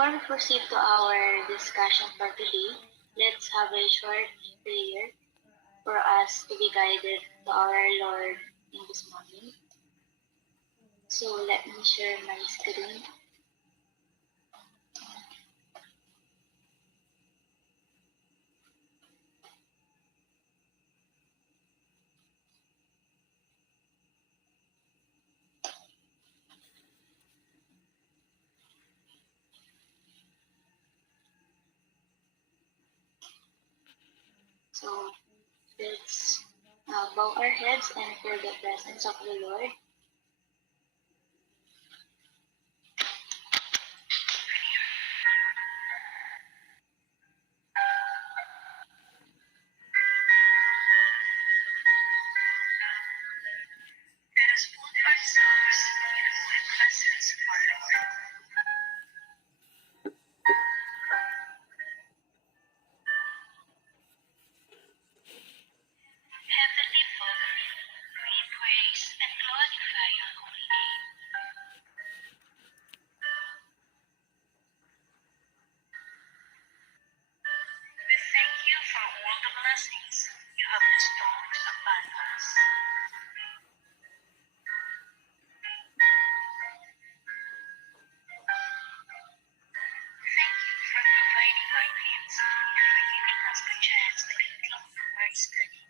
before we proceed to our discussion for today, let's have a short prayer for us to be guided to our Lord in this moment. So let me share my screen. So let's bow our heads and feel the presence of the Lord. Let us put ourselves in the good presence of our Lord. Heavenly Father, we praise and glorify your holy name. We thank you for all the blessings you have bestowed upon us. Thank you for providing our needs and for giving us the chance to continue our study.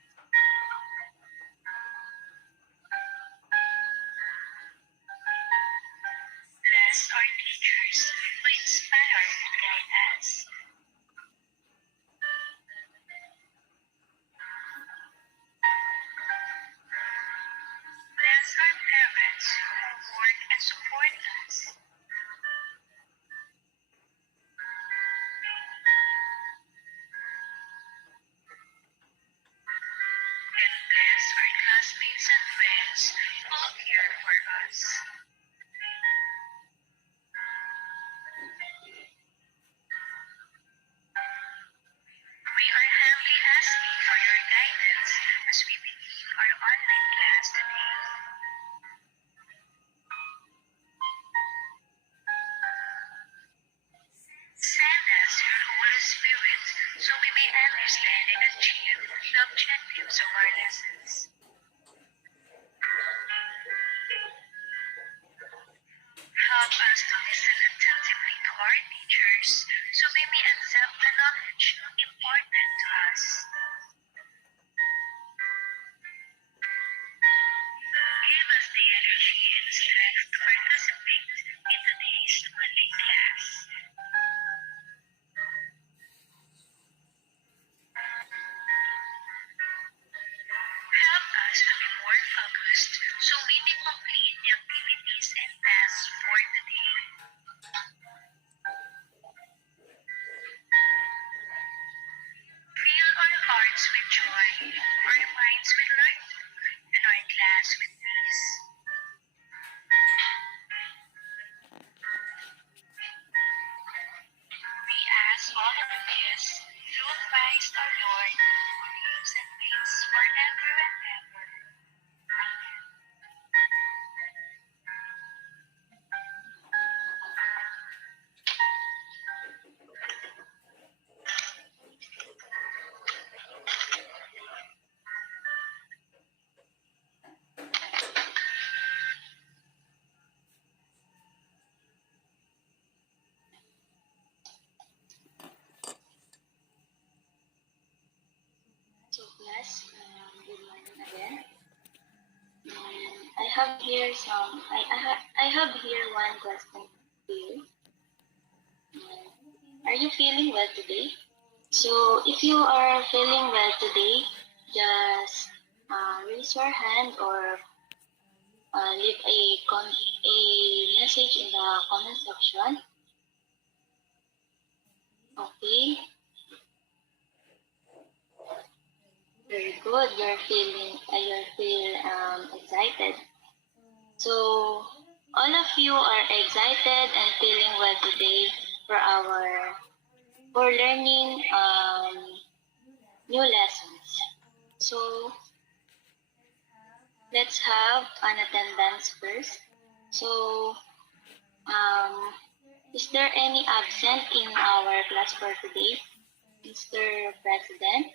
Bless our teachers who inspire and guide us. Bless our parents who work and support us. And bless our classmates and friends who care for us. We are humbly asking for your guidance as we begin our online class today. Send us your Holy Spirit so we may understand and achieve the objectives of our lessons. Help us to listen attentively to our teachers so we may accept the knowledge important to us. Give us the energy and strength to participate in today's online class. Help us to be more focused so we may complete the activities and tasks for today. Fill our hearts with joy, our minds with laughter, and our class with peace. We ask all of this through Christ our Lord, who lives and reigns forever and ever. Amen. So class, good morning again. I have here I have here one question to you. Are you feeling well today? So if you are feeling well today, just raise your hand or leave a message in the comment section. Okay. Very good. You feel excited. So all of you are excited and feeling well today for learning new lessons. So let's have an attendance first. So Is there any absent in our class for today, Mr. President?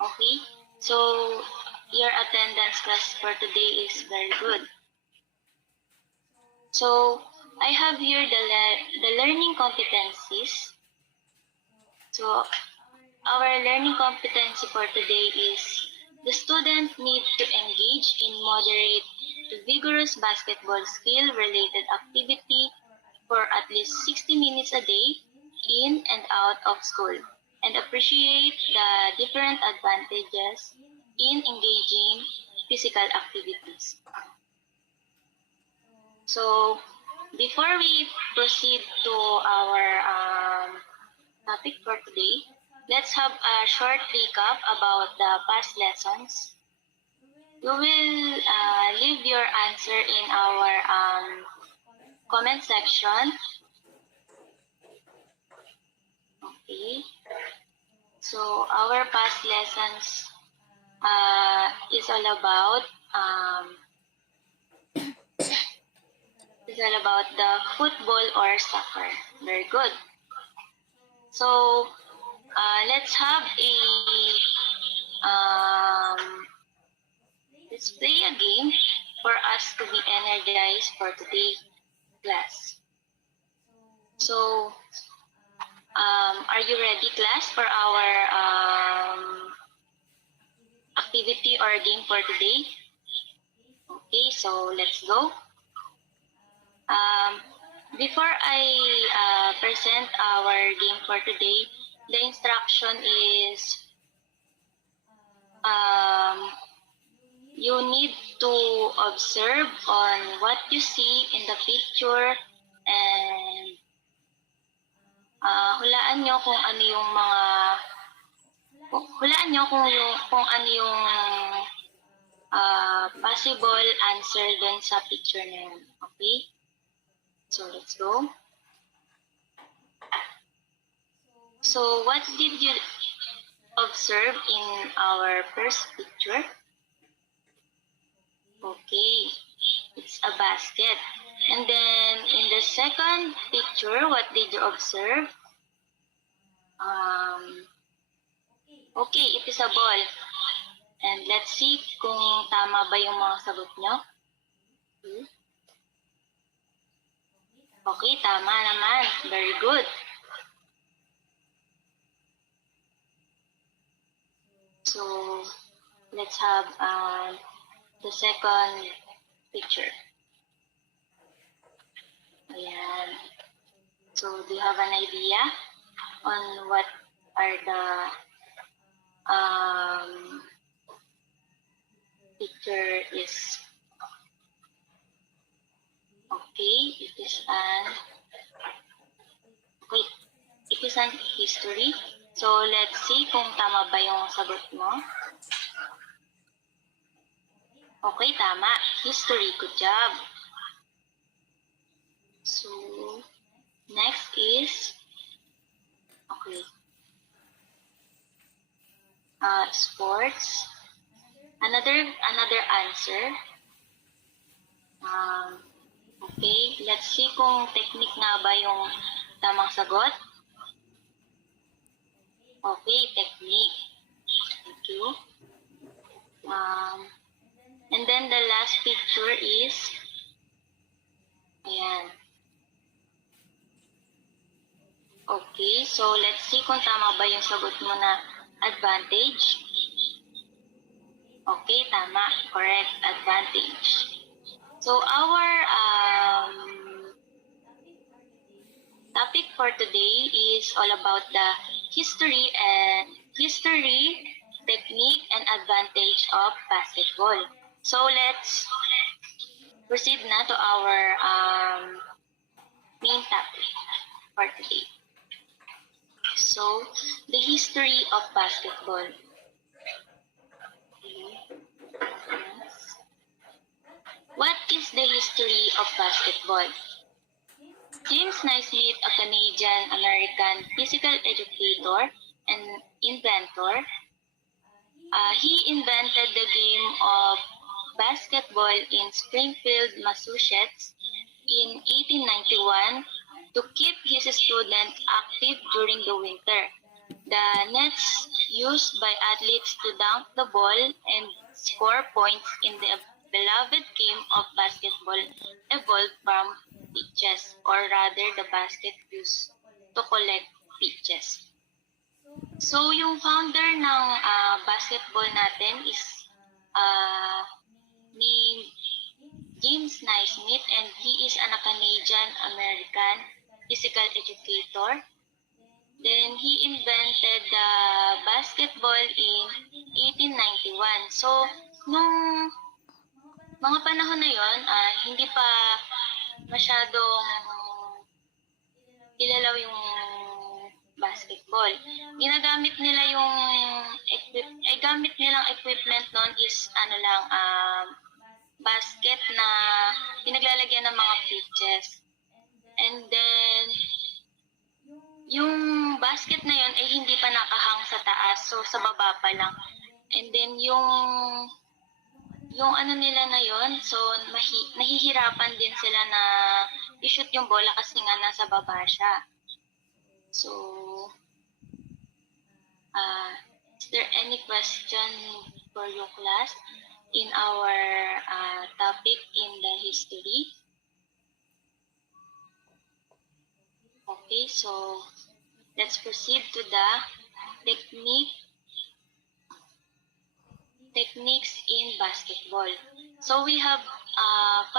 Okay. So your attendance class for today is very good. So I have here the learning competencies. So our learning competency for today is the student need to engage in moderate to vigorous basketball skill-related activity for at least 60 minutes a day in and out of school and appreciate the different advantages in engaging physical activities. So before we proceed to our topic for today, let's have a short recap about the past lessons. You will leave your answer in our comment section. Okay. So our past lessons is all about the football or soccer. Very good. So let's have let's play a game for us to be energized for today's class. So are you ready, class, for our activity or game for today? Okay, so let's go. Before I present our game for today, the instruction is you need to observe on what you see in the picture and hulaan nyo kung ano yung mga hulaan nyo kung ano yung possible answer dun sa picture na yun. Okay? So, let's go. So, what did you observe in our first picture? Okay, it's a basket. And then, in the second picture, what did you observe? Okay, it is a ball. And let's see kung tama ba yung mga sagot nyo. Okay, tama naman. Very good. So, let's have the second picture. Ayan. So, do you have an idea on what are the picture is? Okay, it is an history. So, let's see kung tama ba yung sagot mo. Okay, tama. History. Good job. So, next is, okay, sports. Another answer. Okay, let's see kung technique nga ba yung tamang sagot. Okay, technique. Thank you. And then the last picture is, ayan. Okay, so let's see kung tama ba yung sagot mo na advantage. Okay, tama. Correct. Advantage. So our topic for today is all about the history, technique, and advantage of basketball. So let's proceed na to our main topic for today. So, the history of basketball. What is the history of basketball? James Naismith, a Canadian-American physical educator and inventor, he invented the game of basketball in Springfield, Massachusetts in 1891 to keep his student active during the winter. The nets used by athletes to dunk the ball and score points in the beloved game of basketball evolved from pitches, or rather the basket used to collect pitches. So yung founder ng basketball natin is uh, named James Naismith, and he is a Canadian-American physical educator. Then he invented the basketball in 1891. So, nung mga panahon na yon, hindi pa masyadong ilalaw yung basketball. Ginagamit nila yung gamit nilang equipment noon is basket na pinaglalagyan ng mga pitches. And then yung basket na yon ay hindi pa nakahang sa taas, so sa baba pa lang. And then yung ano nila na yon, so nahihirapan din sila na i-shoot yung bola kasi nga nasa baba siya. So, is there any question for you, class, in our topic in the history? Okay, so let's proceed to the techniques in basketball. So we have 5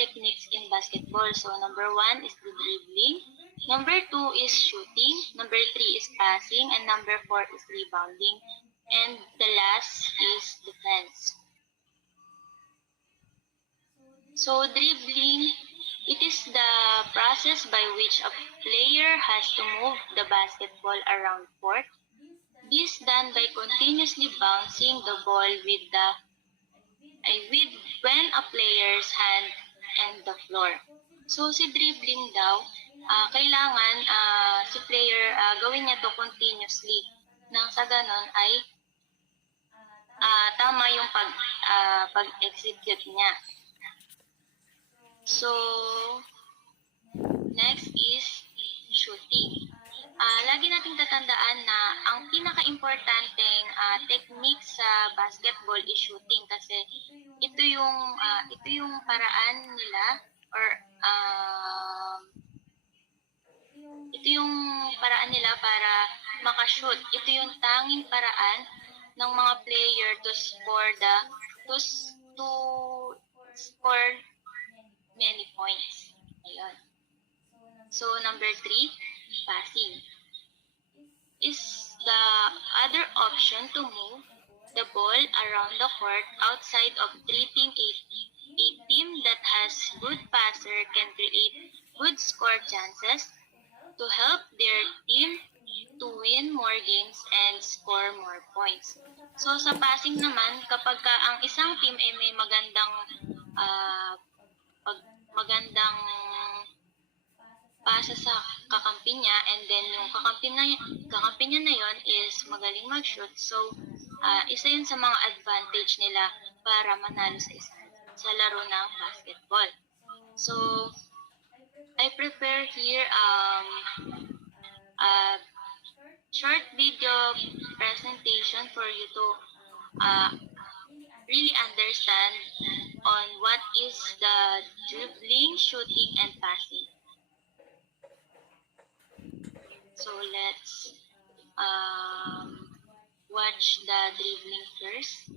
techniques in basketball. So number 1 is the dribbling, number 2 is shooting, number 3 is passing, and number 4 is rebounding, and the last is defense. So dribbling, it is the process by which a player has to move the basketball around court. This done by continuously bouncing the ball with when a player's hand and the floor. So si dribbling daw, kailangan si player gawin niya to continuously nang sa ganon ay tama yung pag-execute niya. So next is shooting. Lagi nating tatandaan na ang pinaka-importanteng technique sa basketball is shooting kasi ito yung paraan nila or ito yung paraan nila para makashoot. Ito yung tanging paraan ng mga player to score many points. Ayun. So number 3, passing is the other option to move the ball around the court outside of tripping a team that has good passer can create good score chances to help their team to win more games and score more points. So sa passing naman, kapag ang isang team ay may magandang pasa sa kakampi niya, and then yung kakampi niya na yon is magaling mag-shoot, so isa yun sa mga advantage nila para manalo sa laro ng basketball. So I prepare here a short video presentation for you to really understand on what is the dribbling, shooting, and passing. So let's watch the dribbling first.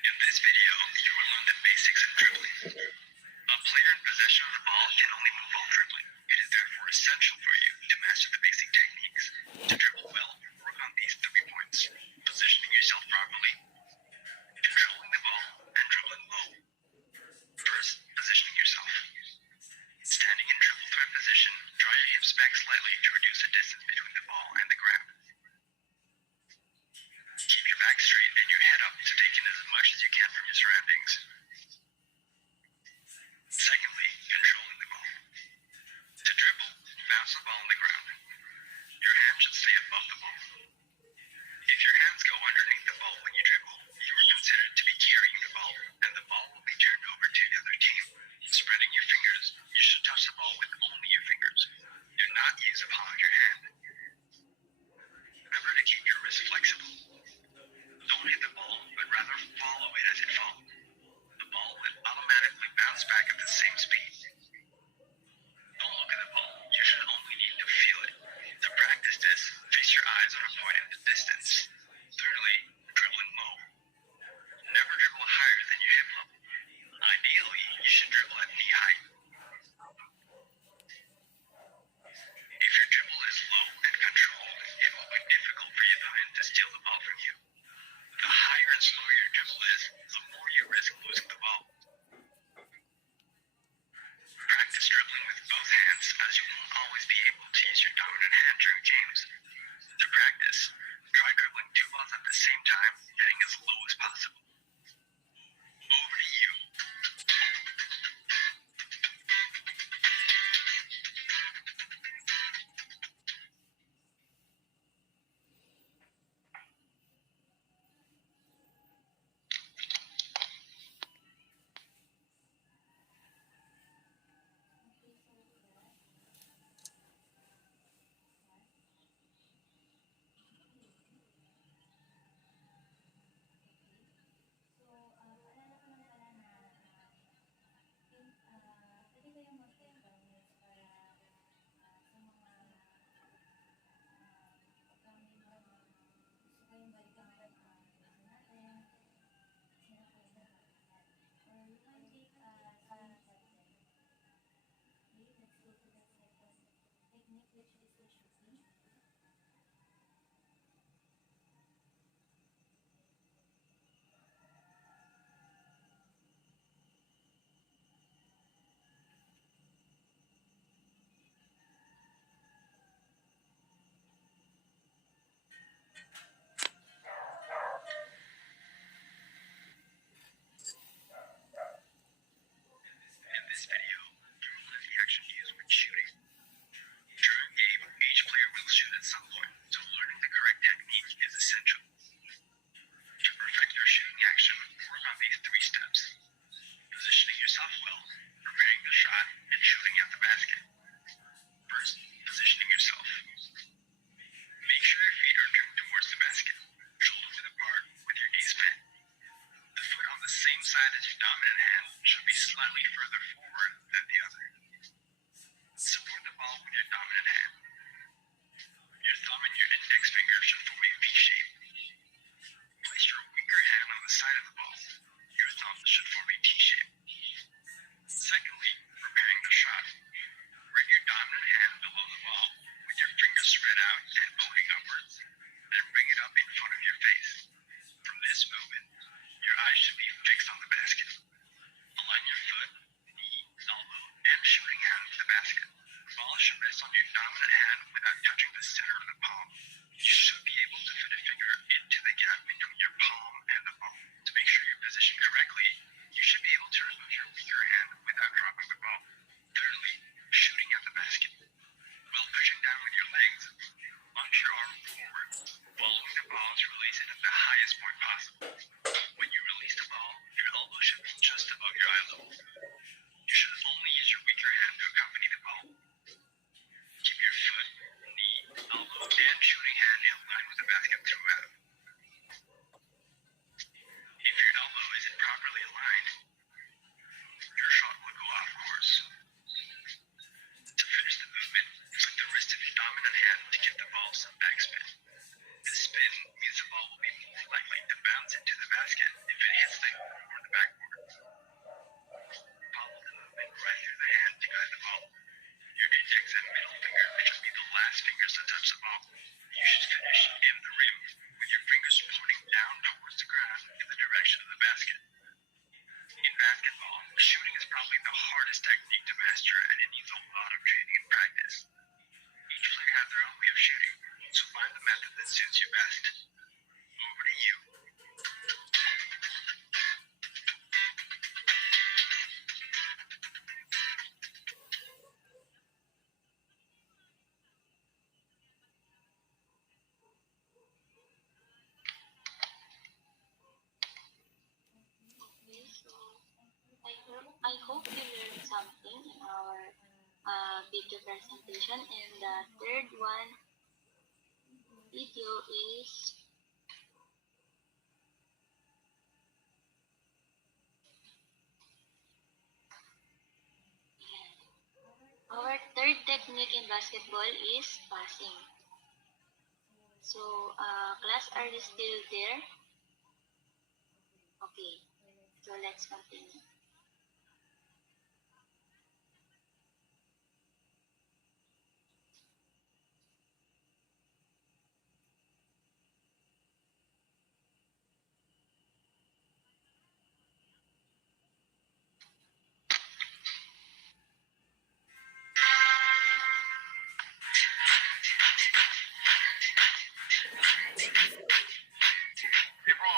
In this video, you will learn the basics of dribbling. A player in possession getting as low as possible. Over to you. In this video, you will learn the action used when shooting. During a game, each player will shoot at some point, so learning the correct technique is essential. To perfect your shooting action, work on these 3 steps: positioning yourself well, preparing the shot, and shooting at the basket. First, positioning yourself. Make sure your feet are turned towards the basket, shoulder width apart, with your knees bent. The foot on the same side as your dominant hand should be slightly further forward than the other. Support the ball with your dominant hand. Your thumb and your index finger should form a V shape. Place your weaker hand on the side of the ball. Your thumb should form a T shape. Secondly, preparing the shot. Bring your dominant hand below the ball with your fingers spread out and pointing upwards. Then bring it up in front of your face. From this movement, your eyes should be fixed on the basket. Align your foot, knee, elbow, and shooting hand to the basket. The ball should rest on your dominant hand without touching the center of the palm. You should be able to fit a finger into the gap between your palm and the ball. To make sure you're positioned correctly, you should be able to remove your weaker hand without dropping the ball. Thirdly, shooting at the basket. While pushing down with your legs, launch your arm forward, following the ball's release it at the highest point possible. When you release the ball, your elbow should be just above your eye level. You should only use your weaker hand to accompany the ball. Keep your foot, knee, elbow, and shooting hand in line with the basket throughout. If your elbow isn't properly aligned, your shot will go off course. To finish the movement, flick the wrist of your dominant hand to give the ball some backspin. This spin means the ball will be more likely to bounce into the basket if it hits the hoop or the backboard. Follow the movement right through the hand to guide the ball. Your index and middle finger should be the last fingers to touch the ball. You should finish in the rim with your fingers pointing down towards the ground in the direction of the basket. In basketball, shooting is probably the hardest technique to master, and it needs a lot of training and practice. Each player has their own way of shooting, so find the method that suits you best. Over to you. Okay, so I hope you learned something in our video presentation. And the third video is our third technique in basketball is passing. So, class, are you still there? Okay, so let's continue. Hey, bro,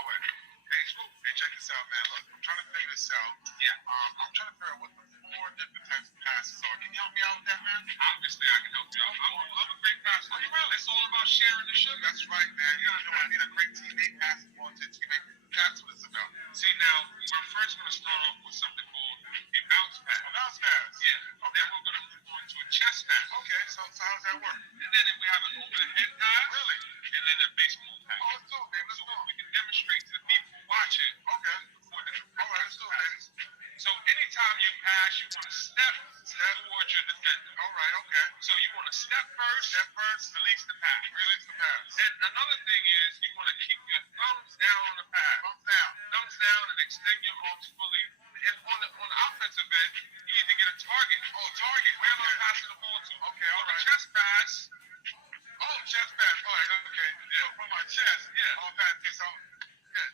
check this out, man. Look, I'm trying to figure this out. Yeah. I'm trying to figure out what the 4 different types of passes are. Can you help me out with that, man? Obviously, I can help you out. I'm a great passer. Well, it's all about sharing the sugar. That's right, man. You gotta know what I mean. A great teammate passing on to a teammate. That's what it's about. See, now, we're first going to start off with something called a bounce pass. A bounce pass? Yeah. Okay. Then we're going to move on to a chest pass. Okay, so how does that work? And then we have an over-the-head pass. Really? And then a baseball pass. Oh, let's do it, man. Let's do it. We can demonstrate to the people watching. Okay. All right, let's do it, man. So anytime you pass, you want to step towards your defender. All right, okay. So you want to step first, release the pass. Release the pass. And another thing is you want to keep your thumbs down on the pass. Thumbs down and extend your arms fully. And on the offensive end, you need to get a target. Oh, target. Where am I passing the ball to? Okay, all right. Chest pass. Oh, chest pass. All right, okay. Yeah. So from my chest. Yeah. I'll pass this out. Yeah.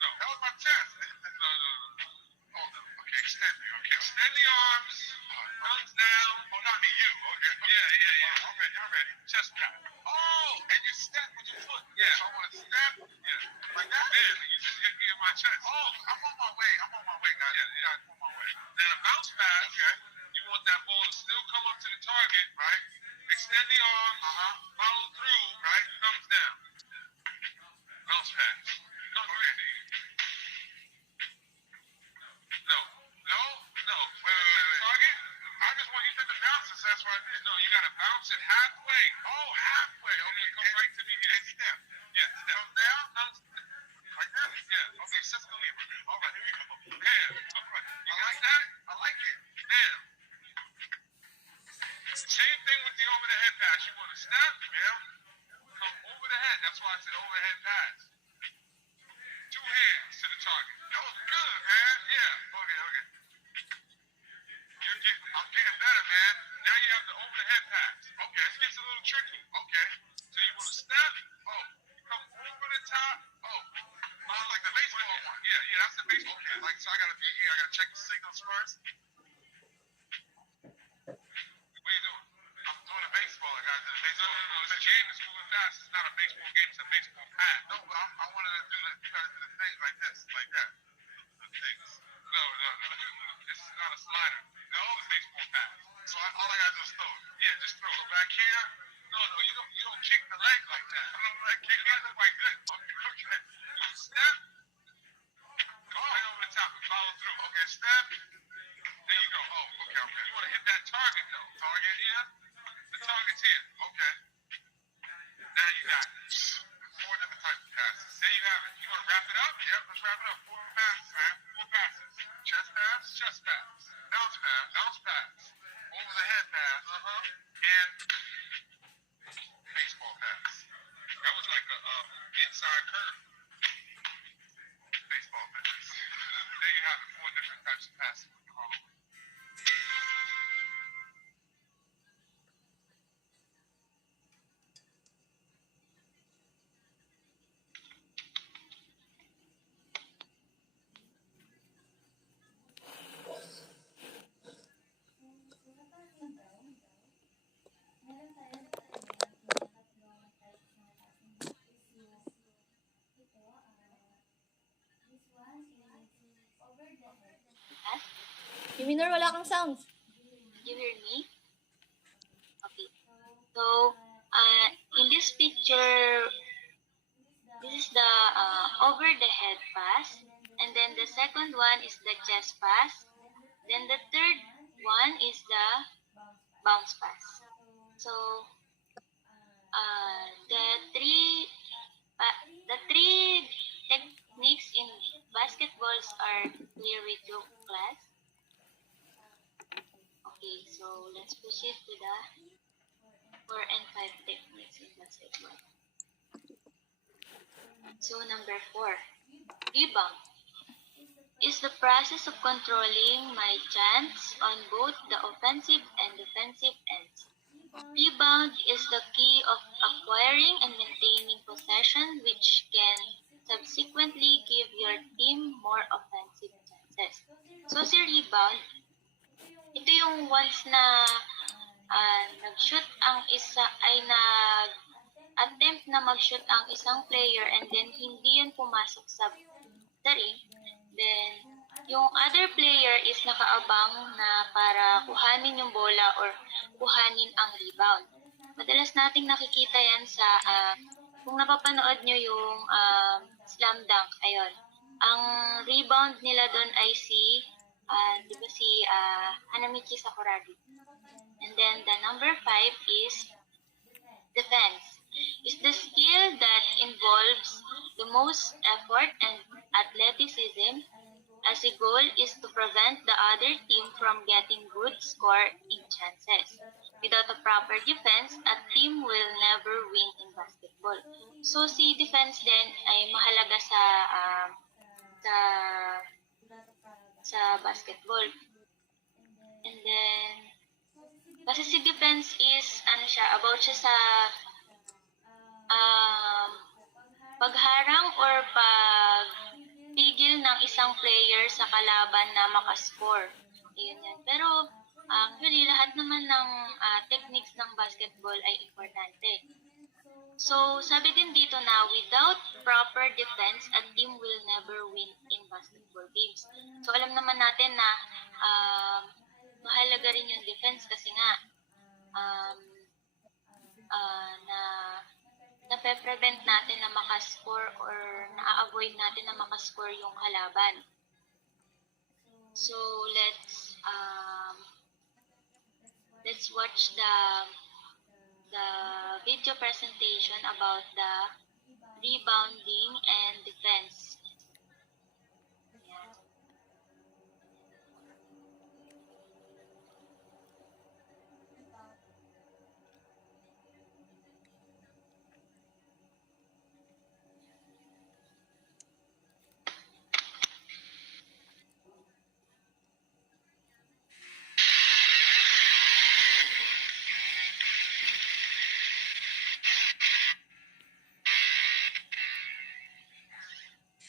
No. That was my chest. No. Oh, okay, extend me. Okay. Extend the arms. Thumbs down. Oh, not me, you. Okay. Yeah. I'm ready. Chest pass. Oh, and you step with your foot. Yeah. So I want to step. Yeah. Like that? Yeah, you just hit me in my chest. Oh, I'm on my way, guys. Yeah, I'm on my way. Then a bounce pass. Okay. You want that ball to still come up to the target, right? Extend the arms. Follow through. Right. Thumbs down. Bounce pass. Come through. No. Wait. Target? I just want you to bounce it, so that's what I did. No, you gotta bounce it halfway. Oh, halfway. Okay, come right to me here. And step. Yeah, step. Thumbs down. Like that? Yeah. Okay, Cisco Libra. All right, here we go. Bam. You like that? I like it. Bam. Same thing with the over-the-head pass. You want to step, come over the head. That's why I said overhead pass. 2 hands to the target. That was good, man. Yeah. Okay. I'm getting better, man. Now you have the over-the-head pass. Okay. This gets a little tricky. Okay. So you want to step. Oh. You come over the top. Oh. Like the baseball one. Yeah, that's the baseball. Okay. Like, so I got to be here. I got to check the signals first. What are you doing? I'm doing a baseball. I got to do the baseball. No. It's a game that's moving fast. It's not a baseball game. It's a baseball pass. No, but I wanted to do you got to do the thing like this. Like that. The things. No. This is not a slider. No, it's baseball pass. So all I got to do is throw it. Yeah, just throw it. So back here. No, you don't kick the leg like that. I don't like kicking. That's quite good. Okay. You step. Go right over the top and follow through. Okay, step. There you go. Oh, okay. You want to hit that target, though. Target here? The target's here. Okay. Now you got 4 different types of passes. There you have it. You want to wrap it up? Yep, let's wrap it up. 4 passes, man. 4 passes. Chest pass. Bounce pass. Over the head pass. And baseball pass. That was like a inside curve. Baseball pass. There you have it. 4 different types of passes. Minor, wala kang sounds. You hear me? Okay. So, in this picture, this is the over-the-head pass. And then the second one is the chest pass. Then the third one is the bounce pass. So, the three techniques in basketballs are clear with your class. Okay, so let's proceed to the 4 and 5 techniques in basketball. So number 4, rebound is the process of controlling my chance on both the offensive and defensive ends. Rebound is the key of acquiring and maintaining possession, which can subsequently give your team more offensive chances. So si rebound, ito yung once na nag-shoot ang isa ay nag-attempt na mag-shoot ang isang player and then hindi yun pumasok sa the ring. Then, yung other player is nakaabang na para kuhanin yung bola or kuhanin ang rebound. Madalas nating nakikita yan sa, kung napapanood nyo yung slam dunk, ayun. Ang rebound nila doon ay si, di ba si Hanamichi Sakuragi. And then the number 5 is defense. Is the skill that involves the most effort and athleticism, as a goal is to prevent the other team from getting good score in chances. Without a proper defense, a team will never win in basketball. So si defense din ay mahalaga sa sa basketball. And then kasi si defense is about siya sa pagharang or pagpigil ng isang player sa kalaban na makascore. Ayun yan. Pero actually, lahat naman ng techniques ng basketball ay importante. So, sabi din dito na without proper defense, a team will never win in basketball games. So, alam naman natin na mahalaga rin yung defense kasi nga nape-prevent natin na makascore or na-avoid natin na makascore yung kalaban. So, let's watch the video presentation about the rebounding and defense.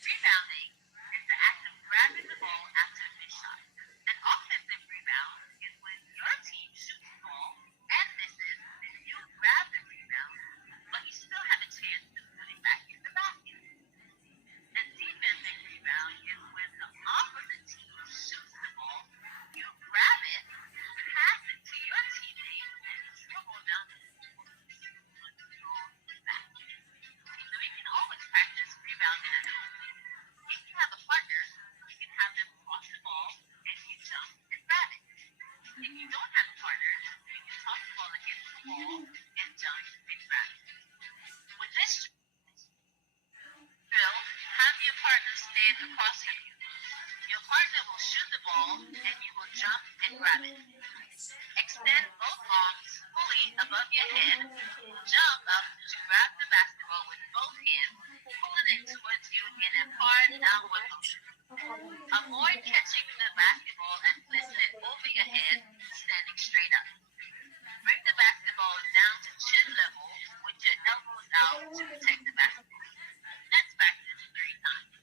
Rebounding is the act of grabbing the ball after a missed shot. An offensive rebound is when your team shoots the ball and misses, then you grab the rebound, but you still have a chance to put it back in the basket. A defensive rebound is when the opposite team shoots the ball, you grab it, pass it to your teammate, and dribble down the court back. So you can always practice rebounding at home. If you have a partner, you can have them cross the ball and you jump and grab it. If you don't have a partner, you can toss the ball against the wall and jump and grab it. With this drill, have your partner stand across from you. Your partner will shoot the ball and you will jump and grab it. Extend both arms fully above your head. Jump up to grab the basketball with both hands, pulling it towards you in a hard downward motion. Avoid catching the basketball and placing it over your head, standing straight up. Bring the basketball down to chin level with your elbows out to protect the basketball. Let's practice 3 times.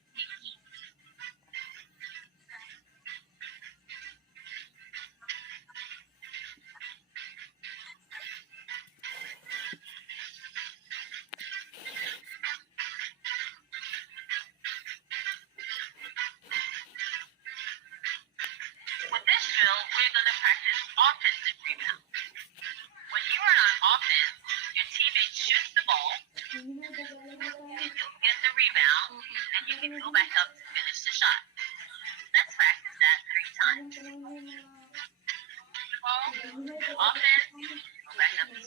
With this drill, we're going to practice offensive rebound. When you are on offense, your teammate shoots the ball, and you get the rebound, and you can go back up to finish the shot. Let's practice that 3 times. The ball, offense, go back up to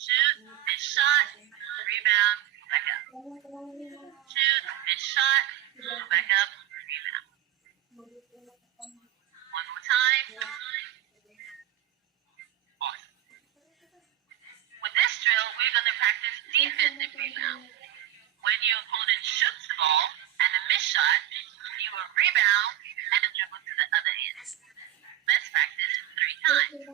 shoot, miss shot, rebound, back up. Shoot, miss shot, go back up, rebound. One more time. Awesome. With this drill, we're going to practice defensive rebound. When your opponent shoots the ball and a missed shot, you will rebound and dribble to the other end. Let's practice 3 times.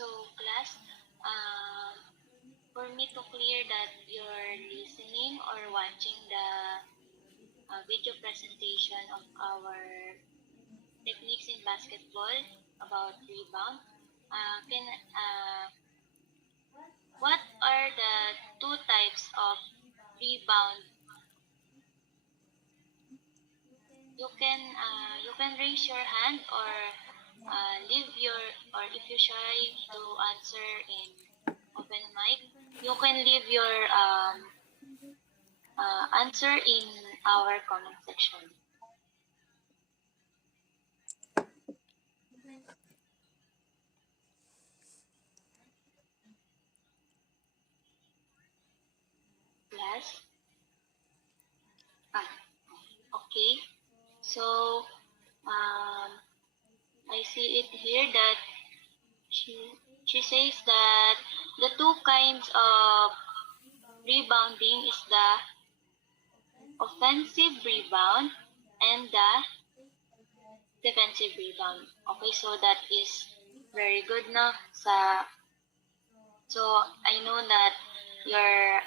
So, class, for me to clear that you're listening or watching the video presentation of our techniques in basketball about rebound, can what are the two types of rebound? You can raise your hand or leave your or if you're shy to answer in open mic, you can leave your answer in our comment section. Class. Ah, okay. So um, I see it here that she she says that the two kinds of rebounding is the offensive rebound and the defensive rebound. Okay, so that is very good na so I know that you're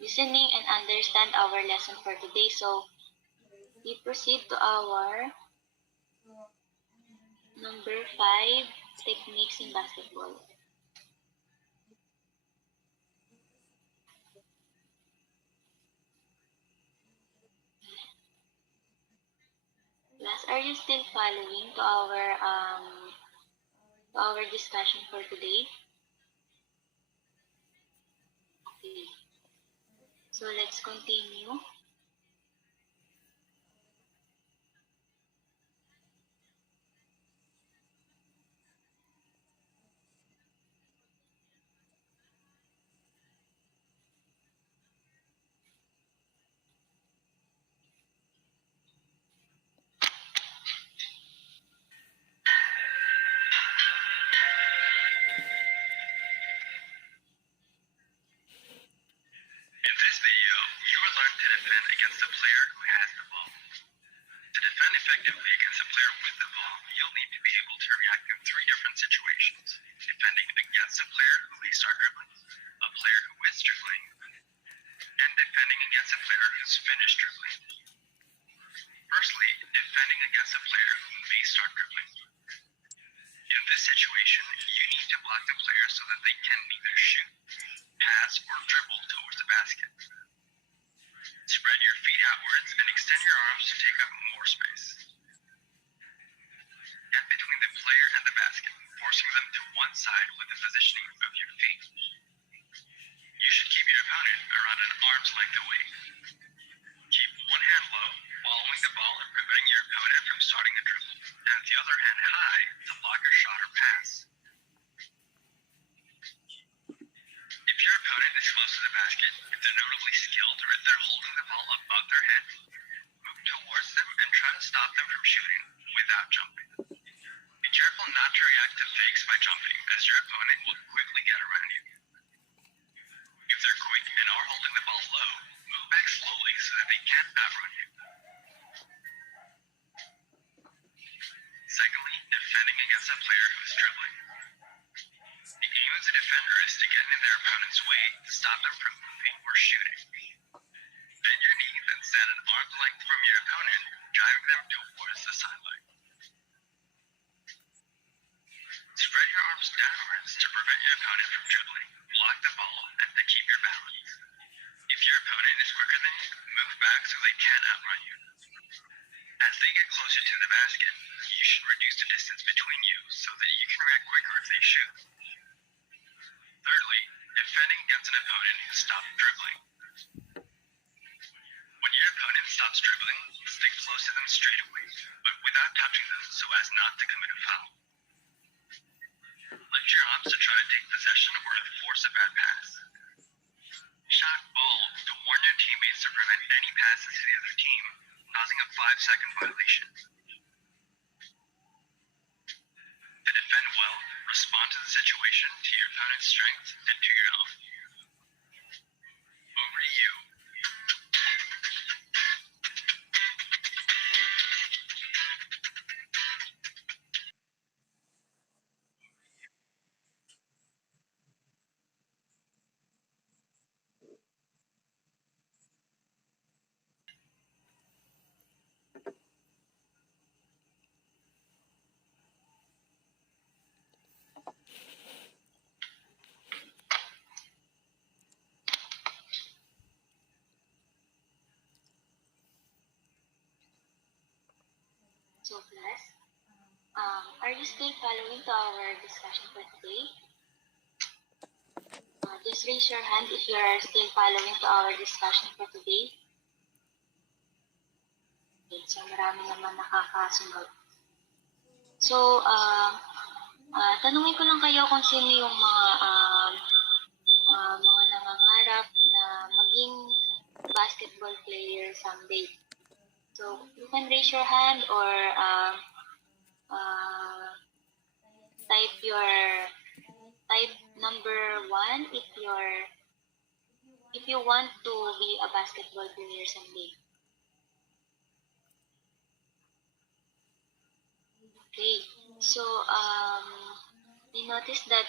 listening and understand our lesson for today. So we proceed to our number 5 techniques in basketball. Class, are you still following to our discussion for today? Okay. So let's continue. In this video, you will learn to defend against a player who has the ball. To defend effectively against a player with the ball, you'll need to be able to react in three different situations. Defending against a player who may start dribbling, a player who is dribbling, and defending against a player who's finished dribbling. Firstly, defending against a player who may start dribbling. In this situation, you need to block the player so that they can neither shoot, pass, or dribble towards the basket. Spread your feet outwards and extend your arms to take up more space. Get between the player and the basket, forcing them to one side with the positioning of your feet. You should keep your opponent around an arm's length away. Keep one hand low, following the ball and preventing your opponent from starting a dribble, and the other hand high to block a shot or pass. If your opponent is close to the basket, if they're notably skilled or if they're holding the ball above their head, move towards them and try to stop them from shooting without jumping. Be careful not to react to fakes by jumping, as your opponent will quickly get around you. If they're quick and are holding the ball low, move back slowly so that they can't outrun you. Secondly, defending against a player who is dribbling. The aim as a defender is to get in their opponent's way to stop them from moving or shooting. Bend your knee, then stand an arm's length from your opponent, driving them towards the sideline. Spread your arms downwards to prevent your opponent from dribbling, block the ball, and to keep your balance. If your opponent is quicker than you, move back so they can't outrun you. As they get closer to the basket, you should reduce the distance between you so that you can react quicker if they shoot. Thirdly, defending against an opponent who stopped dribbling. When your opponent stops dribbling, stick close to them straight away, but without touching them so as not to commit a foul. Lift your arms to try to take possession or to force a bad pass. Shout ball to warn your teammates to prevent any passes to the other team, causing a 5-second violation. To defend well, respond to the situation, to your opponent's strength, and to your own. Over to you. following to our discussion for today? Just raise your hand if you are still following to our discussion for today. Okay, so marami naman nakakasunod. So, tanungin ko lang kayo kung sino yung mga nangangarap na maging basketball player someday. So, you can raise your hand or type number 1 if you want to be a basketball player someday. Okay, so I noticed that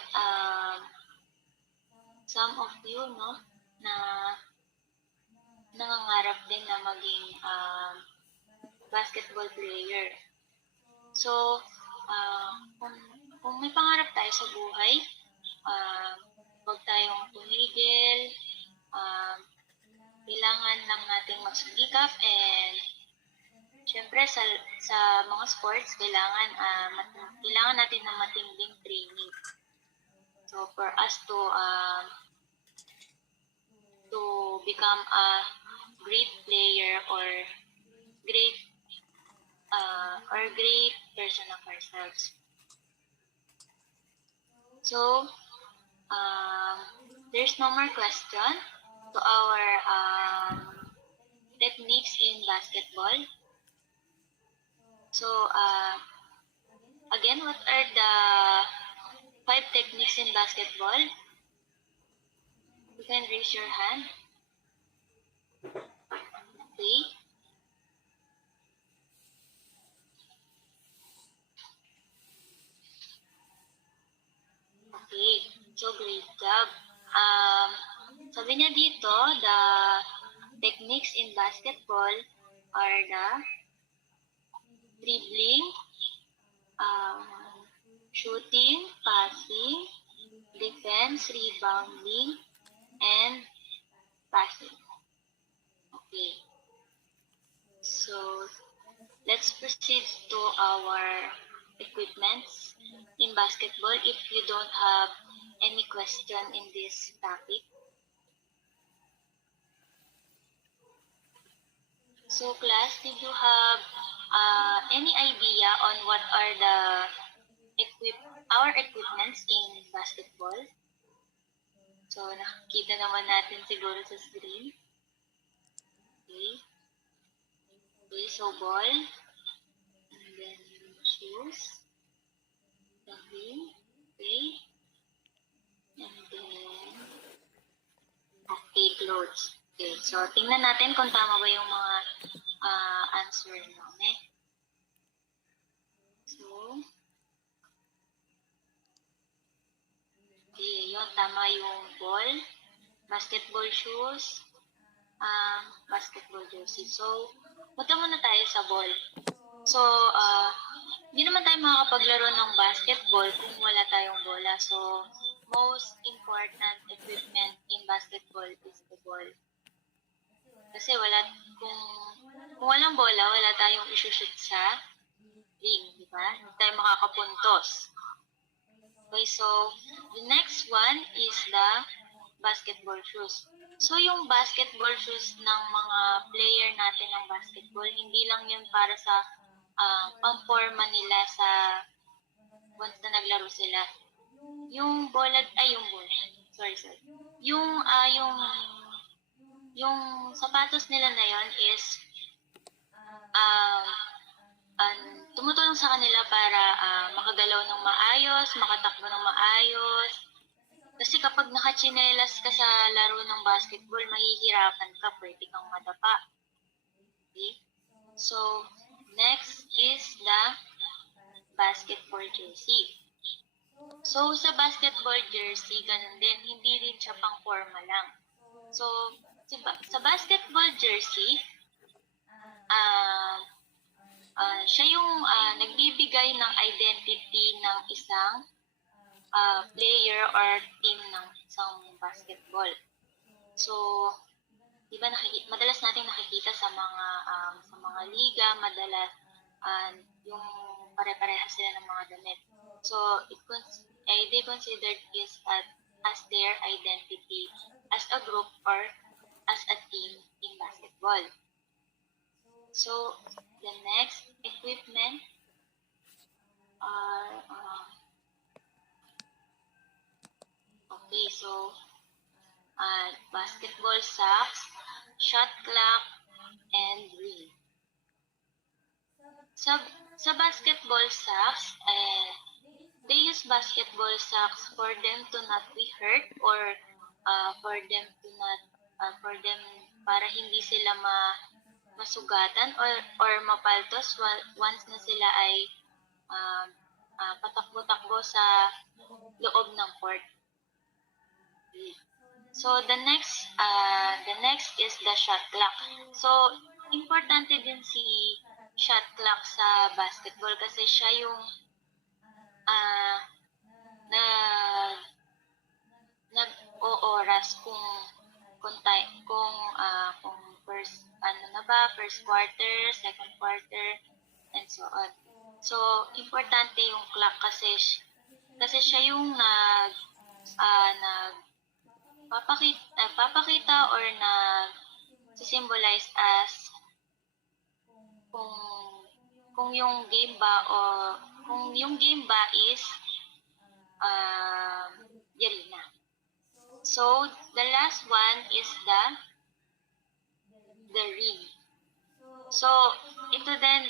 some of you, no, na nangangarap din na maging basketball player. So, kung may pangarap tayo sa buhay, huwag tayong tumigil, kailangan lang nating magsumikap, and syempre sa mga sports, kailangan natin ng matinding training. So, for us to become a great player or great person of ourselves. So, there's no more question to our techniques in basketball. So, again, what are the 5 techniques in basketball? You can raise your hand. Okay. Okay, so great job. Sabi niya dito, the techniques in basketball are the dribbling, shooting, passing, defense, rebounding, and passing. Okay. So, let's proceed to our equipments in basketball if you don't have any question in this topic. So, class, did you have any idea on what are our equipments in basketball? So, nakikita naman natin siguro sa screen. Okay. Okay, so ball, and then shoes, the ring, okay, and then, okay, clothes. Okay, so tingnan natin kung tama ba yung mga answer namin. So, okay, yun, tama yung ball, basketball shoes, basketball jersey. So, punta muna tayo sa ball. So, hindi naman tayo makakapaglaro ng basketball kung wala tayong bola. So, most important equipment in basketball is the ball. Kasi kung walang bola, wala tayong isushoot sa ring, di ba? Hindi tayo makakapuntos. Okay, so the next one is the basketball shoes. So, yung basketball shoes ng mga player natin ng basketball, hindi lang yun para sa pang-forma nila sa once na naglaro sila. Yung sapatos nila na yon is tumutulong sa kanila para makagalaw ng maayos, makatakbo ng maayos. Kasi kapag nakachinelas ka sa laro ng basketball, mahihirapan ka, pwede kang madapa. Okay? So, next is the basketball jersey. So, sa basketball jersey, ganun din, hindi rin siya pang-forma lang. So, sa basketball jersey, siya yung nagbibigay ng identity ng isang player or team ng isang basketball. So, di ba madalas nating nakikita sa mga liga, madalas yung pare-parehas sila ng mga damit. So they considered this as their identity as a group or as a team in basketball. So the next equipment are okay. So basketball socks, shot clock, and ring. Sa basketball socks, they use basketball socks for them to not be hurt or for them to not for them para hindi sila masugatan or mapaltos once na sila ay uh, patakbo-takbo sa loob ng court. So the next is the shot clock. So importante din si shot clock sa basketball kasi siya yung uh, na nag-ooras kung first first quarter, second quarter, and so on. So importante yung clock kasi siya yung papakita or symbolize as kung yung game ba o kung yung game ba is yari na. So the last one is the ring. So ito din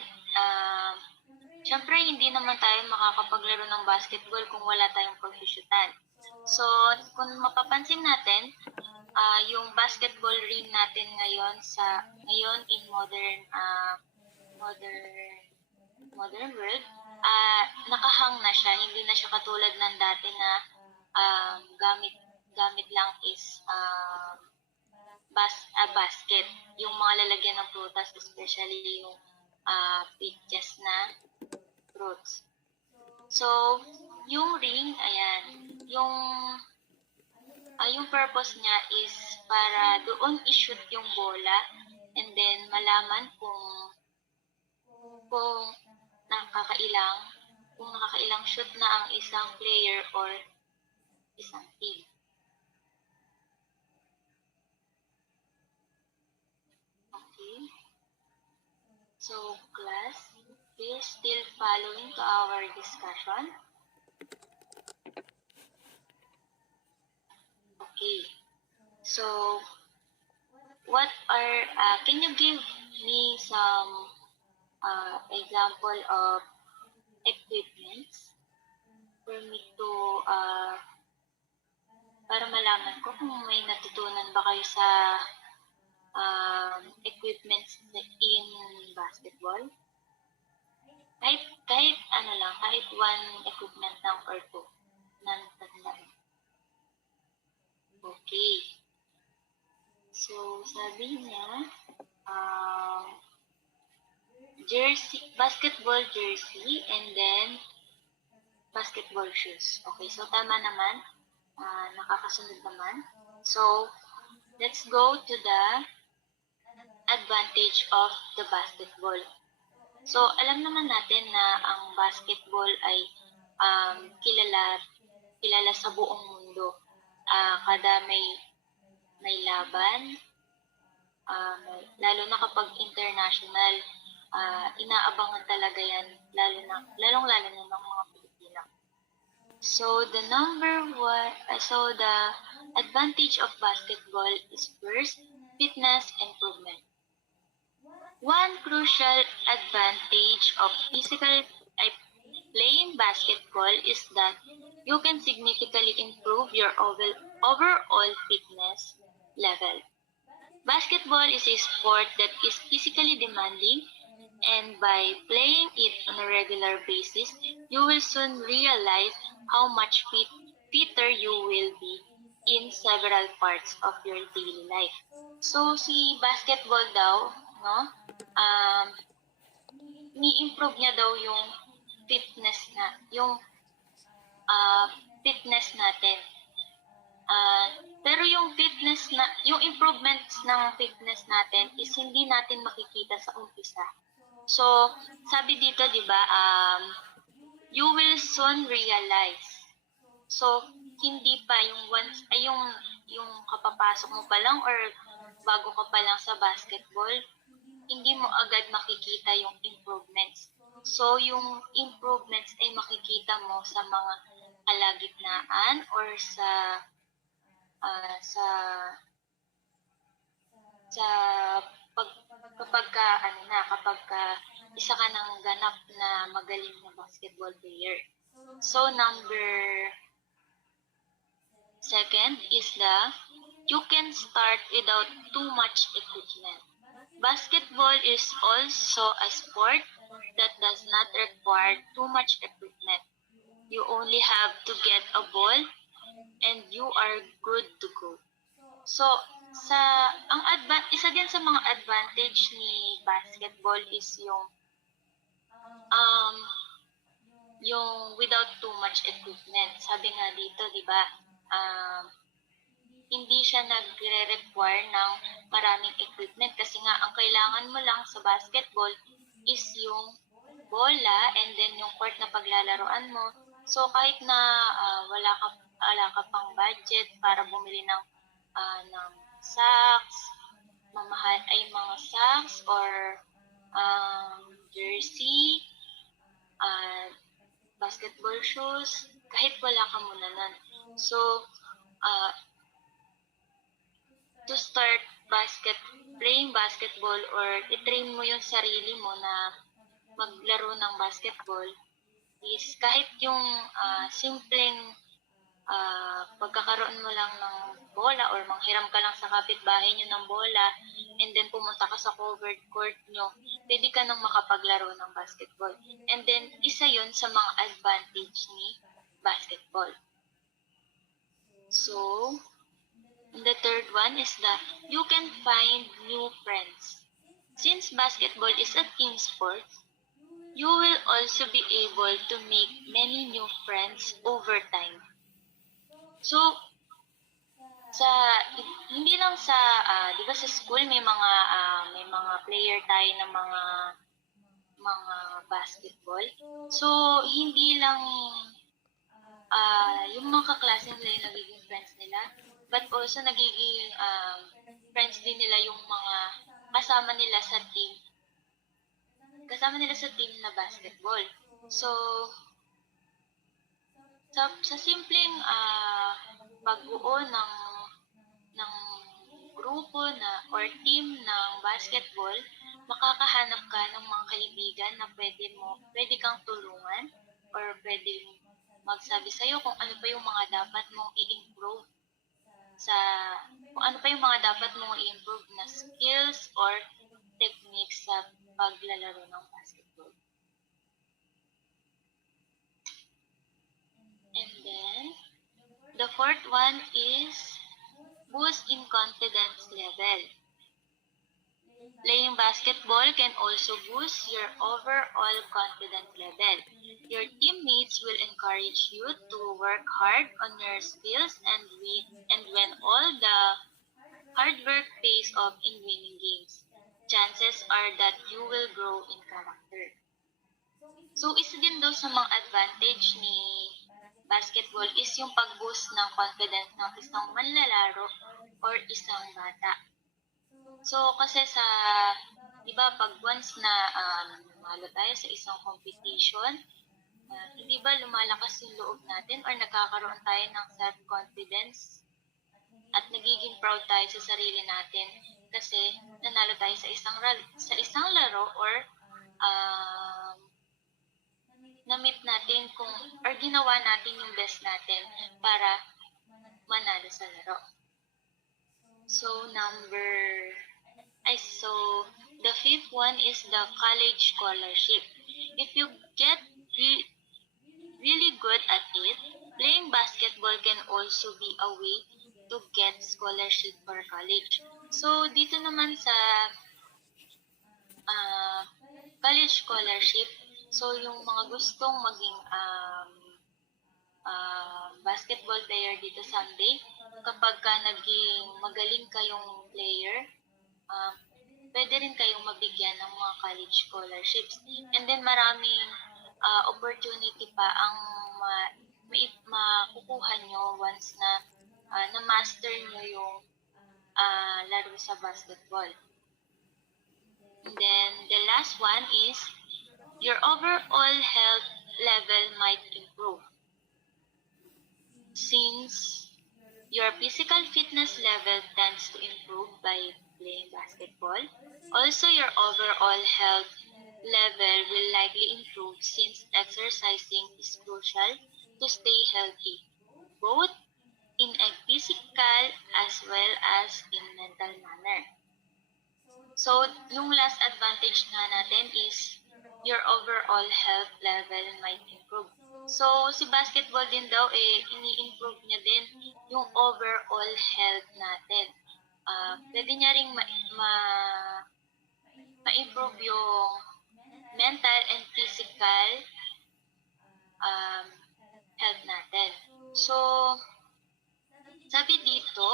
syempre hindi naman tayo makakapaglaro ng basketball kung wala tayong pagsusyutan. So kung mapapansin natin, yung basketball ring natin ngayon in modern world, nakahang na siya, hindi na siya katulad ng dati na gamit lang is basket, yung mga lalagyan ng prutas, especially yung peaches na fruits. So yung ring, ayan, yung purpose niya is para doon i-shoot yung bola and then malaman kung nakakailang shoot na ang isang player or isang team. Okay. So class, please still following to our discussion. Okay. So, can you give me some example of equipments for me to, para malaman ko kung may natutunan ba kayo sa equipments in basketball? Kahit one equipment lang or two na natutunan. Okay. So, sabi niya, basketball jersey, and then basketball shoes. Okay, so tama naman. Nakakasunod naman. So, let's go to the advantage of the basketball. So, alam naman natin na ang basketball ay kilala sa buong mundo. Kada may laban, lalo na kapag international, inaabangan talaga yan, lalong-lalo na ng mga Pilipino. So the advantage of basketball is first, fitness improvement. One crucial advantage of playing basketball is that you can significantly improve your overall fitness level. Basketball is a sport that is physically demanding, and by playing it on a regular basis, you will soon realize how much fitter you will be in several parts of your daily life. So, si basketball daw, no? Ni-improve niya daw yung fitness natin. Pero yung improvements ng fitness natin is hindi natin makikita sa umpisa. So, sabi dito, 'di ba, you will soon realize. So, hindi pa yung once, ay yung kapapasok mo pa lang or bago ka pa lang sa basketball, hindi mo agad makikita yung improvements. So, yung improvements ay makikita mo sa mga kalagitnaan or ah, sa sa kapag ka isa ka ng ganap na magaling na basketball player. So, number second is you can start without too much equipment. Basketball is also a sport that does not require too much equipment. You only have to get a ball and you are good to go. So, isa din sa mga advantage ni basketball is um yung without too much equipment. Sabi nga dito, 'di ba? Um hindi siya nagre-require ng maraming equipment kasi nga ang kailangan mo lang sa basketball is yung bola and then yung court na paglalaroan mo. So kahit na wala ka pang budget para bumili ng socks, mga socks or jersey, uh, basketball shoes, kahit wala ka muna nun. So, uh, to start playing basketball or i-train mo yung sarili mo na maglaro ng basketball is kahit yung simpleng pagkakaroon mo lang ng bola or manghiram ka lang sa kapitbahay nyo ng bola and then pumunta ka sa covered court nyo, pwede ka nang makapaglaro ng basketball. And then, isa yon sa mga advantage ni basketball. So, the third one is that you can find new friends. Since basketball is a team sport, you will also be able to make many new friends over time. So, hindi lang sa 'di ba sa school may mga player tayo ng mga basketball. So, hindi lang yung mga kaklase nila yung nagiging friends nila, but also nagiging friends din nila yung mga kasama nila sa team na basketball. So, sa simpleng pagbuo ng grupo or team ng basketball, makakahanap ka ng mga kaibigan na pwede kang tulungan or pwede magsabi sa'yo kung ano pa yung mga dapat mong i-improve na skills or techniques sa paglalaro ng basketball. And then, the fourth one is boost in confidence level. Playing basketball can also boost your overall confidence level. Your teammates will encourage you to work hard on your skills and when all the hard work pays off in winning games, chances are that you will grow in character. So, isa din daw sa mga advantage ni basketball is yung pag-boost ng confidence ng isang manlalaro or isang bata. So, kasi di ba, pag once na nanalo tayo sa isang competition, hindi ba lumalakas yung loob natin or nagkakaroon tayo ng self-confidence at nagiging proud tayo sa sarili natin kasi nanalo tayo sa isang laro or na-meet natin or ginawa natin yung best natin para manalo sa laro. So, the fifth one is the college scholarship. If you get really good at it, playing basketball can also be a way to get scholarship for college. So, dito naman sa college scholarship, so yung mga gustong maging basketball player dito someday, kapag ka naging magaling kayong player, pwede rin kayong mabigyan ng mga college scholarships. And then maraming opportunity pa ang makukuha nyo once na na-master nyo yung laro sa basketball. And then the last one is your overall health level might improve. Since your physical fitness level tends to improve by playing basketball, also your overall health level will likely improve since exercising is crucial to stay healthy, both in a physical as well as in mental manner. So, yung last advantage nga natin is your overall health level might improve. So, si basketball din daw, ini-improve niya din yung overall health natin. Pwede niya rin ma-improve yung mental and physical health natin. So, sabi dito,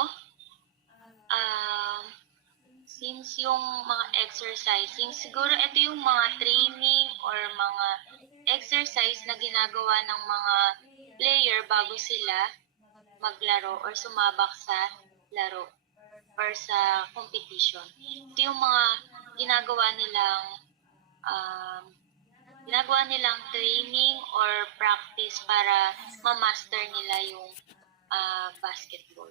since yung mga exercising, siguro ito yung mga training or mga exercise na ginagawa ng mga player bago sila maglaro or sumabak sa laro or sa competition. Ito yung mga ginagawa nilang training or practice para ma-master nila yung basketball.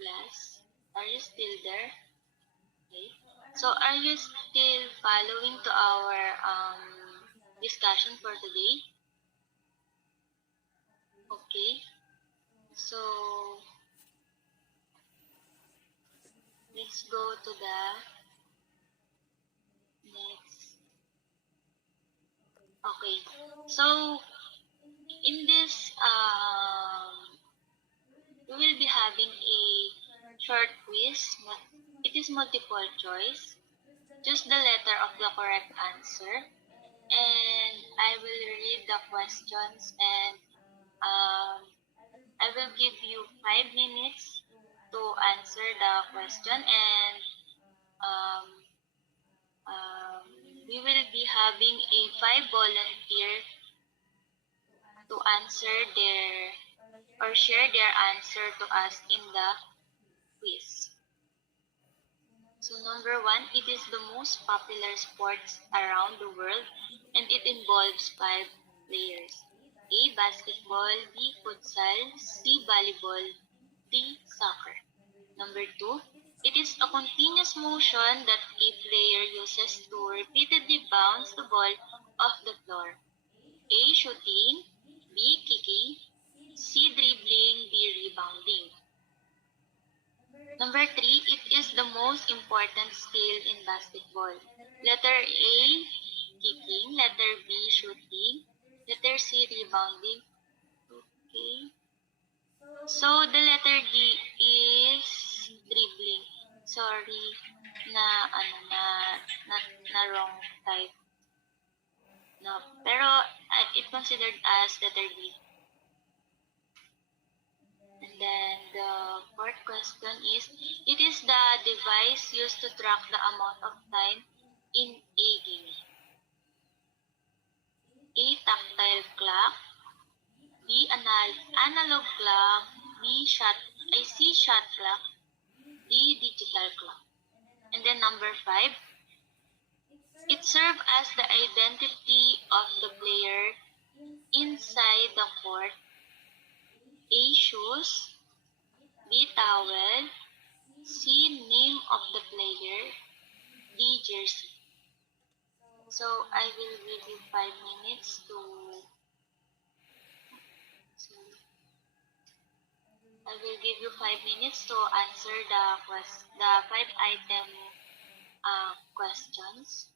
Class, are you still there? Okay. So, are you still following to our discussion for today? Okay. So, let's go to the next. Okay. So, in this, we will be having a short quiz. It is multiple choice. Choose the letter of the correct answer. And I will read the questions and I will give you 5 minutes to answer the question, and we will be having a 5 volunteer to answer or share their answer to us in the quiz. So number 1, it is the most popular sports around the world and it involves 5 players. A. Basketball, B. Futsal, C. Volleyball, D. Soccer. Number 2, it is a continuous motion that a player uses to repeatedly bounce the ball off the floor. A. Shooting, B. Kicking, C. Dribbling, D. Rebounding. Number 3, it is the most important skill in basketball. Letter A, kicking. Letter B, shooting. Letter C, rebounding. Okay. So, the letter D is dribbling. Sorry na wrong type. No, pero it considered as letter D. And then the fourth question is, it is the device used to track the amount of time in a game. A. Tactile clock. B. Analog clock. C. Shot clock. D. Digital clock. And then number 5, it serves as the identity of the player inside the court. A. Shoes, B. Towel, C. Name of the player, D. Jersey. So, I will give you 5 minutes to answer the 5-item questions.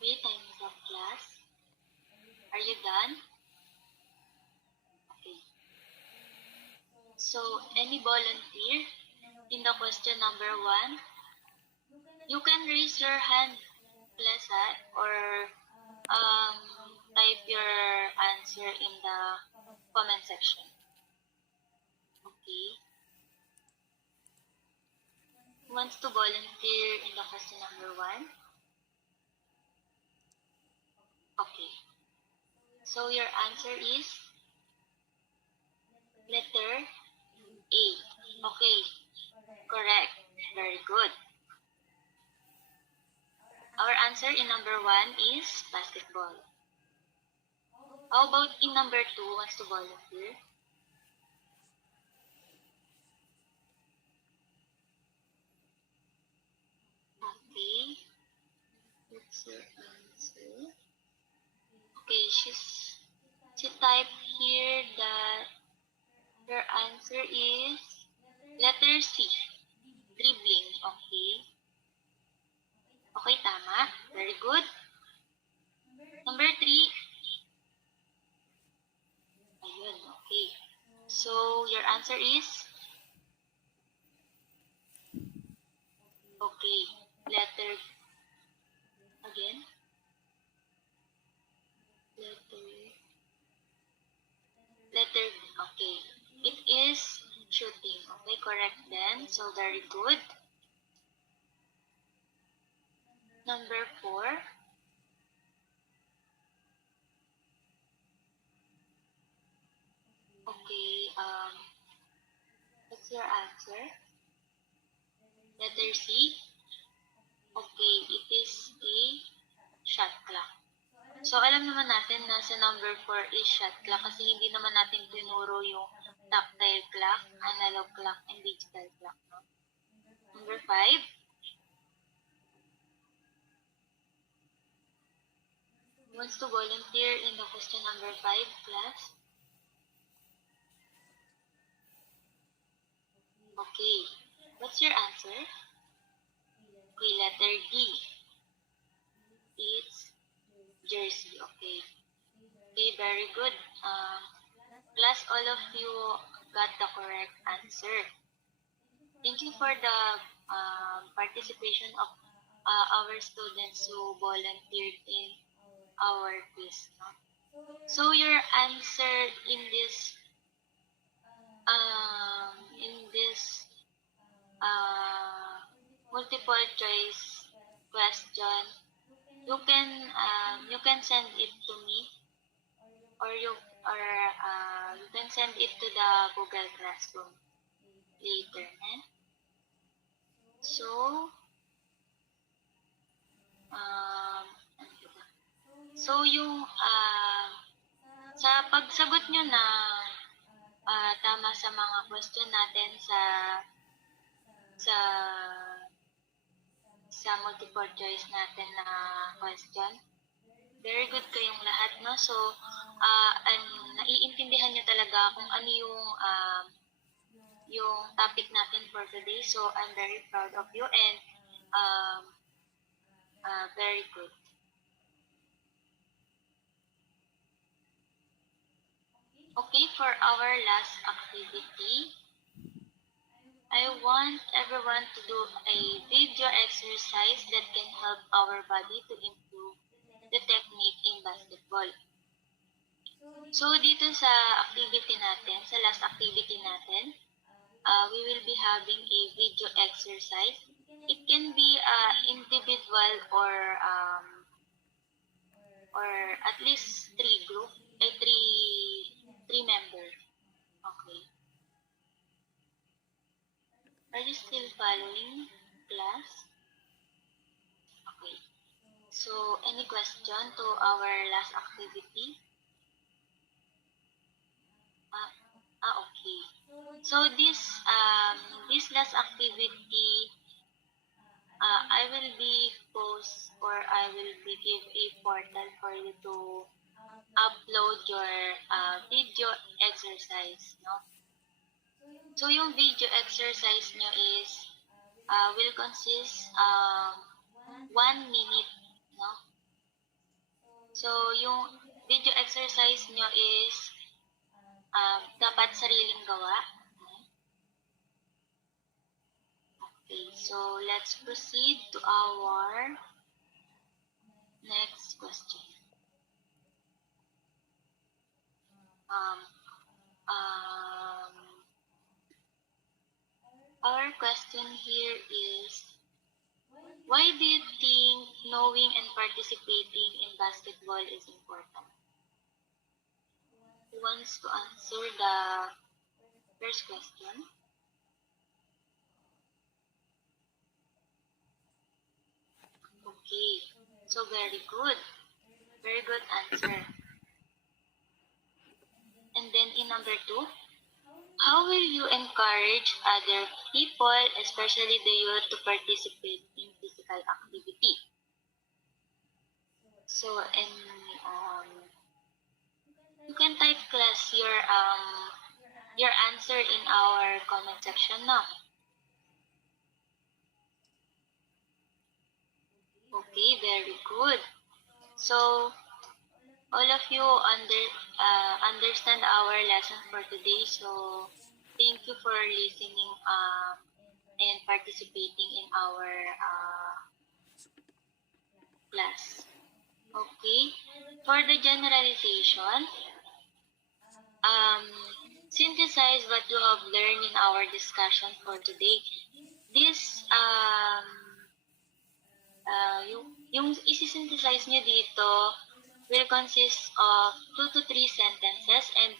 Okay, time is up, class. Are you done? Okay. So, any volunteer in the question number 1? You can raise your hand, class, or type your answer in the comment section. Okay. Who wants to volunteer in the question number 1? Okay. So your answer is letter A. Okay. Correct. Very good. Our answer in number 1 is basketball. How about in number 2? Who wants to volunteer? Okay. What's your answer? Okay, she typed here that her answer is letter C, dribbling. Okay. Okay, tama. Very good. Number 3. Ayun, okay. So, your answer is? Okay. Letter, again? Letter B. Okay. It is shooting. Okay, correct then. So, very good. Number 4. Okay, what's your answer? Letter C. Okay, it is a shot clock. So, alam naman natin na sa number 4 is shot clock kasi hindi naman natin tinuro yung tactile clock, analog clock, and digital clock. No? Number 5. Wants to volunteer in the question number 5, class? Okay. What's your answer? Okay, letter D. It's jersey. Okay. Okay, very good. Class, all of you got the correct answer. Thank you for the participation of our students who volunteered in our quiz. No? So your answer in this multiple choice question, you can send it to me, or you can send it to the Google Classroom later. Eh? So yung sa pagsagot nyo na tama sa mga question natin sa multiple choice natin na question, very good kayong lahat, no? So, naiintindihan nyo talaga kung ano yung topic natin for today. So, I'm very proud of you and very good. Okay, for our last activity, I want everyone to do a video exercise that can help our body to improve the technique in basketball. So, dito sa activity natin, sa last activity natin, we will be having a video exercise. It can be individual or at least 3 member. Okay. Are you still following, class? Okay. So, any question to our last activity? Okay. So, this last activity, I will be post or I will be give a portal for you to upload your video exercise, no? So, yung video exercise nyo is will consist 1 minute, no? So, yung video exercise nyo is dapat sariling gawa. Okay, so let's proceed to our next question. Um, um, our question here is, why do you think knowing and participating in basketball is important? Who wants to answer the first question? Okay, so very good. Very good answer. And then in number 2, how will you encourage other people, especially the youth, to participate in physical activity? So, and you can type class your answer in our comment section now. Okay, very good. So, all of you understand our lesson for today. So, thank you for listening and participating in our class. Okay, for the generalization, um, synthesize what you have learned in our discussion for today. This, yung isi-synthesize nyo dito will consist of 2 to 3 sentences, and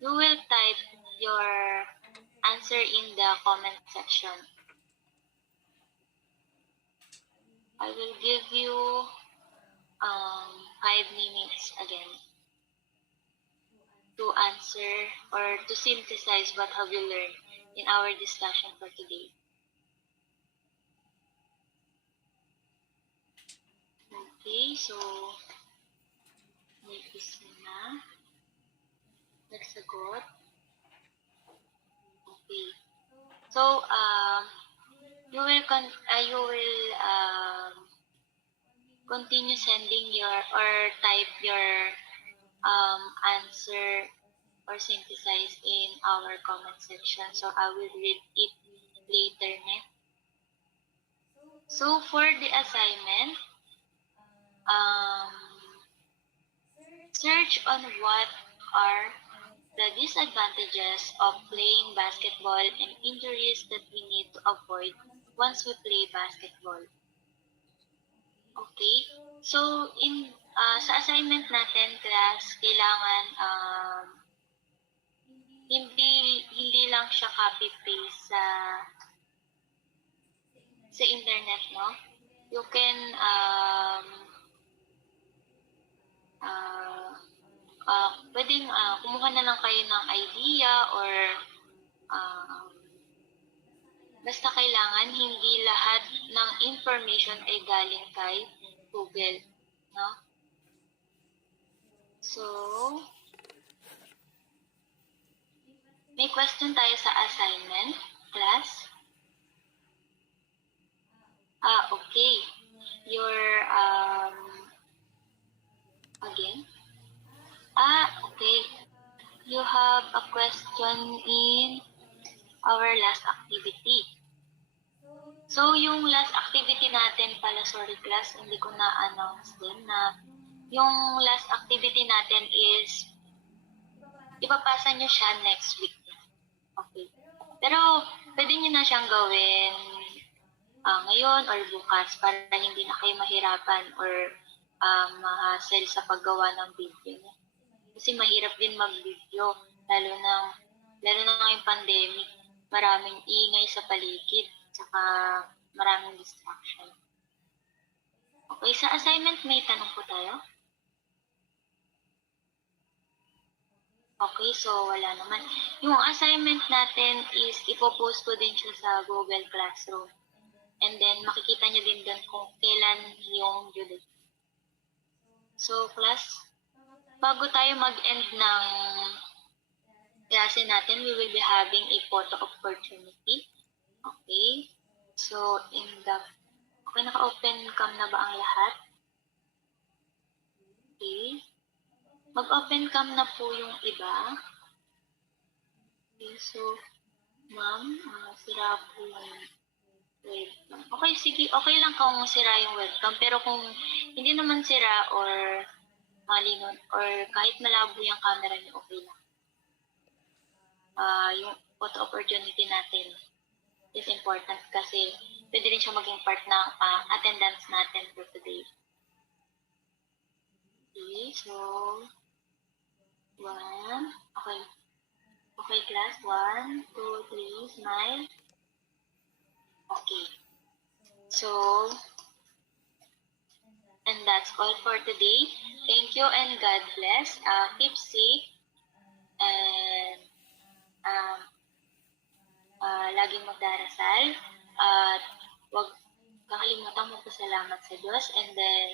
you will type your answer in the comment section. I will give you 5 minutes again to answer or to synthesize what have you learned in our discussion for today. Okay, so may isa na. Nagsagot. Okay. So, you will continue sending your or type your answer or synthesize in our comment section. So I will read it later. So for the assignment, um, search on what are the disadvantages of playing basketball and injuries that we need to avoid once we play basketball. Okay? So, sa assignment natin, class, kailangan hindi lang siya copy-paste sa internet, no? You can pwedeng kumuha na lang kayo ng idea or basta kailangan hindi lahat ng information ay galing kay Google, no? So, may question tayo sa assignment, class? Okay. Your, again? Okay. You have a question in our last activity. So, yung last activity natin pala, sorry class, hindi ko na-announce din na yung last activity natin is ipapasa nyo siya next week. Okay. Pero, pwede nyo na siyang gawin ngayon or bukas para hindi na kayo mahirapan or ma-hassle sa paggawa ng video. Kasi mahirap din mag-video, lalo na ngayong pandemic. Maraming ingay sa paligid, saka maraming distraction. Okay, sa assignment may tanong po tayo? Okay, so wala naman. Yung assignment natin is ipopost ko din siya sa Google Classroom. And then makikita nyo din doon kung kailan yung due date. So class, bago tayo mag-end ng klase natin, we will be having a photo opportunity. Okay? So, okay, naka-open cam na ba ang lahat? Okay. Mag-open cam na po yung iba. Okay, so, ma'am, sira po yung webcam. Okay, sige, okay lang kung sira yung webcam. Pero kung hindi naman sira or malino or kahit malabo yung camera niyo, okay lang. Yung photo opportunity natin is important kasi pwede rin siya maging part ng attendance natin for today. Okay, so, 1, okay. Okay, class, 1, 2, 3, smile. Okay. So, and that's all for today. Thank you and God bless. Keep safe and laging magdarasal. At huwag kakalimutan magpasalamat sa Diyos. And then,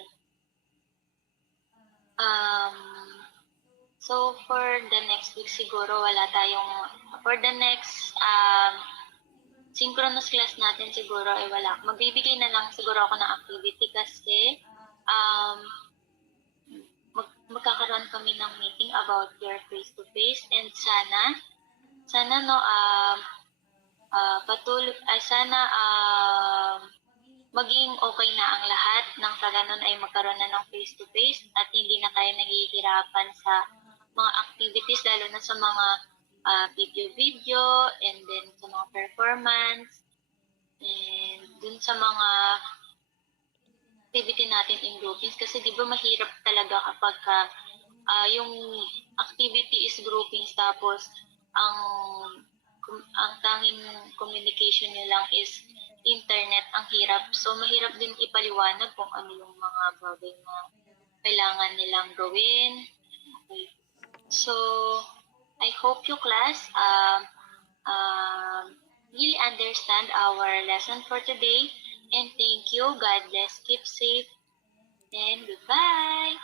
so for the next week siguro wala tayong, for the next synchronous class natin siguro ay wala. Magbibigay na lang siguro ako ng activity kasi magkakaroon kami ng meeting about your face-to-face and sana no sana maging okay na ang lahat nang sa ganun ay magkaroon na ng face-to-face at hindi na tayo naghihirapan sa mga activities lalo na sa mga video and then sa mga performance and dun sa mga activity natin in groupings kasi di ba mahirap talaga kapag yung activity is groupings tapos ang tanging communication nyo lang is internet, ang hirap. So, mahirap din ipaliwanag kung ano yung mga bagay na kailangan nilang gawin. Okay. So, I hope you class really understand our lesson for today. And thank you. God bless. Keep safe. And goodbye.